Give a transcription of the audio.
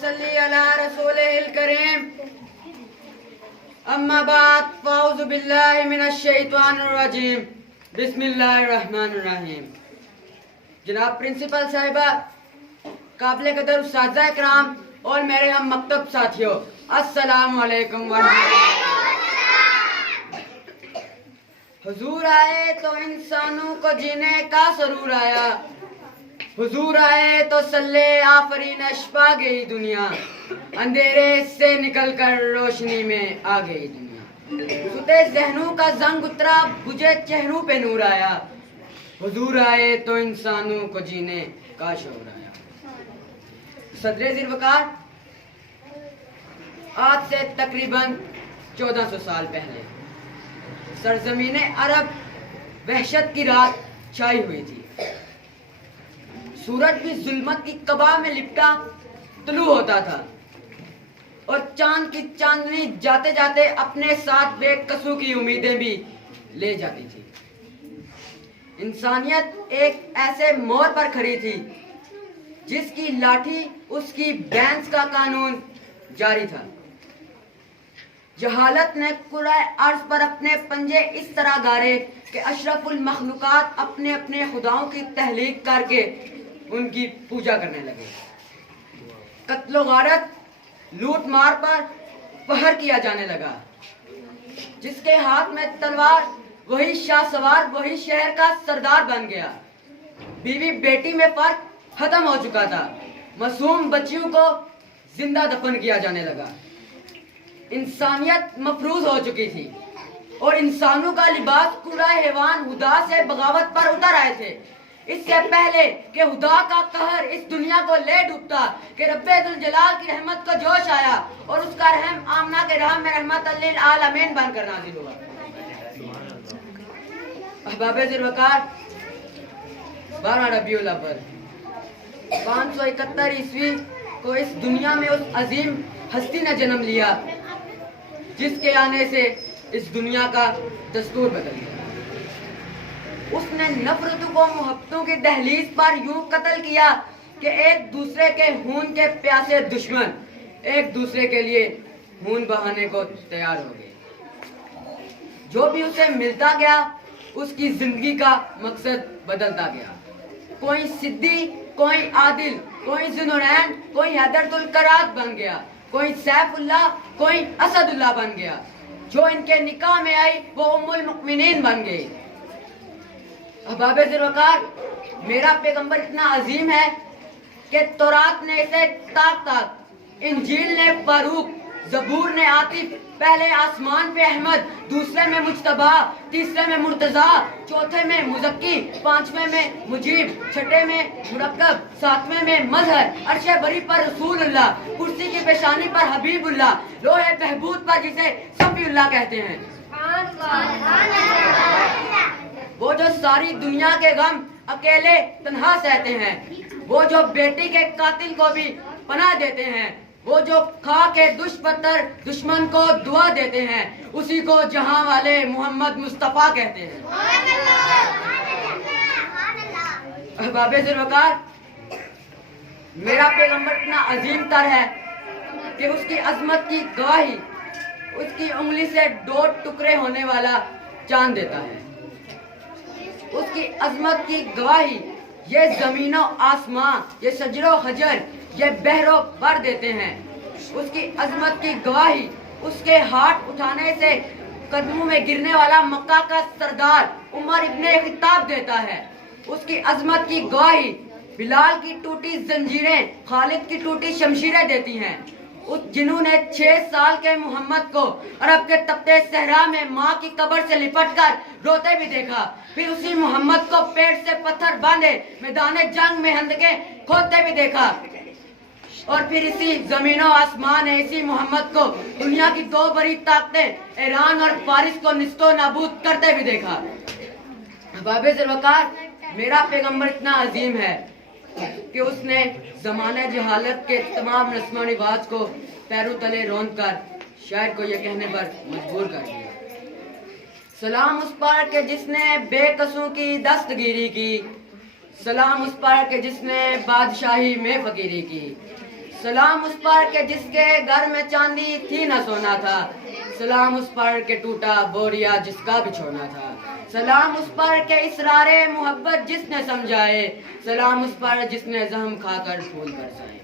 صلی علی رسولہ الکریم اما بعد فاعوذ باللہ من الشیطان الرجیم بسم اللہ الرحمن الرحیم۔ جناب پرنسپل صاحبہ، قابل قدر اساتذہ اکرام اور میرے ہم مکتب ساتھیوں، السلام علیکم ورحمۃ اللہ۔ حضور آئے تو انسانوں کو جینے کا سرور آیا، حضور آئے تو صلی آفرینش پا گئی دنیا، اندھیرے سے نکل کر روشنی میں آ گئی دنیا، ستے ذہنوں کا زنگ اترا، بجھے چہروں پہ نور آیا، حضور آئے تو انسانوں کو جینے کا شعور آیا۔ صدر ذی الوقار، آج سے تقریباً 1400 سال پہلے سرزمین عرب وحشت کی رات چھائی ہوئی تھی۔ سورج بھی ظلمت کی قبا میں لپٹا طلوع ہوتا تھا اور چاند کی چاندنی جاتے جاتے اپنے ساتھ بے قصوں کی امیدیں بھی لے جاتی تھی۔ انسانیت ایک ایسے موڑ پر کھڑی تھی جس کی لاٹھی اس کی بینس کا قانون جاری تھا۔ جہالت نے کرۂ ارض پر اپنے پنجے اس طرح گارے کہ اشرف المخلوقات اپنے اپنے خداؤں کی تحلیق کر کے ان کی پوجا کرنے لگے۔ قتل و غارت، لوٹ مار پر فخر کیا جانے لگا۔ جس کے ہاتھ میں تلوار وہی شاہ سوار، وہی شہر کا سردار بن گیا۔ بیوی بیٹی میں فرق ختم ہو چکا تھا، معصوم بچیوں کو زندہ دفن کیا جانے لگا۔ انسانیت مفروض ہو چکی تھی اور انسانوں کا لباس کوڑا حیوان خدا سے بغاوت پر اتر آئے تھے۔ اس سے پہلے کہ خدا کا قہر اس دنیا کو لے ڈوبتا، کہ رب ذوالجلال کی رحمت کو جوش آیا اور اس کا رحم آمنہ کے رحم میں رحمت للعالمین بن کر نازل ہوا۔ احباب ذی الوقار، 12 ربیع الاول 571 عیسوی کو اس دنیا میں اس عظیم ہستی نے جنم لیا جس کے آنے سے اس دنیا کا دستور بدل گیا۔ اس نے نفرتوں کو محبتوں کی دہلیز پر یوں قتل کیا کہ ایک دوسرے کے خون کے پیاسے دشمن ایک دوسرے کے لیے خون بہانے کو تیار ہو گئے۔ جو بھی اسے ملتا گیا اس کی زندگی کا مقصد بدلتا گیا۔ کوئی صدیق، کوئی عادل، کوئی ذوالنورین، کوئی حیدر القرات بن گیا، کوئی سیف اللہ، کوئی اسد اللہ بن گیا۔ جو ان کے نکاح میں آئی وہ ام المؤمنین بن گئی۔ احباب ذی الوقار، میرا پیغمبر اتنا عظیم ہے کہ تورات نے اسے تاک، انجیل نے فاروق، زبور نے عاطف، پہلے آسمان پہ احمد، دوسرے میں مجتبیٰ، تیسرے میں مرتضیٰ، چوتھے میں مزکی، پانچویں میں مجیب، چھٹے میں مرکب، ساتویں میں مظہر، عرش بری پر رسول اللہ، کرسی کی پیشانی پر حبیب اللہ، لوح بہبود پر جسے صفی اللہ کہتے ہیں۔ وہ جو ساری دنیا کے غم اکیلے تنہا سہتے ہیں، وہ جو بیٹی کے قاتل کو بھی پناہ دیتے ہیں، وہ جو کھا کے دشپتر دشمن کو دعا دیتے ہیں، اسی کو جہاں والے محمد مصطفیٰ کہتے ہیں۔ احباب ذی الوقار، میرا پیغمبر اتنا عظیم تر ہے کہ اس کی عظمت کی گواہی اس کی انگلی سے 2 ٹکڑے ہونے والا چاند دیتا ہے۔ اس کی عظمت کی گواہی یہ زمین و آسمان، یہ شجر و حجر، یہ بحر و بر دیتے ہیں۔ اس کی عظمت کی گواہی اس کے ہاتھ اٹھانے سے قدموں میں گرنے والا مکہ کا سردار عمر ابن خطاب دیتا ہے۔ اس کی عظمت کی گواہی بلال کی ٹوٹی زنجیریں خالد کی ٹوٹی شمشیریں دیتی ہیں۔ جنہوں نے 6 سال کے محمد کو عرب کے تپتے صحرا میں ماں کی قبر سے لپٹ کر روتے بھی دیکھا، پھر اسی محمد کو پیٹ سے پتھر باندھے میدان جنگ میں ہندکیں کھودتے بھی دیکھا، اور پھر اسی زمین و آسمان نے اسی محمد کو دنیا کی 2 بڑی طاقتیں ایران اور فارس کو نیست و نابود کرتے بھی دیکھا۔ احباب ذی الوقار، میرا پیغمبر اتنا عظیم ہے کہ اس نے زمانہ جہالت کے تمام رسم و رواج کو پیروں تلے روند کر شاعر کو یہ کہنے پر مجبور کر دیا: سلام اس پر کہ جس نے بے قصوں کی دستگیری کی، سلام اس پر کہ جس نے بادشاہی میں فقیری کی، سلام اس پر کہ جس کے گھر میں چاندی تھی نہ سونا تھا، سلام اس پر کہ ٹوٹا بوریا جس کا بچھونا تھا، سلام اس پر کہ اسرار محبت جس نے سمجھائے، سلام اس پر جس نے زخم کھا کر پھول برسائے۔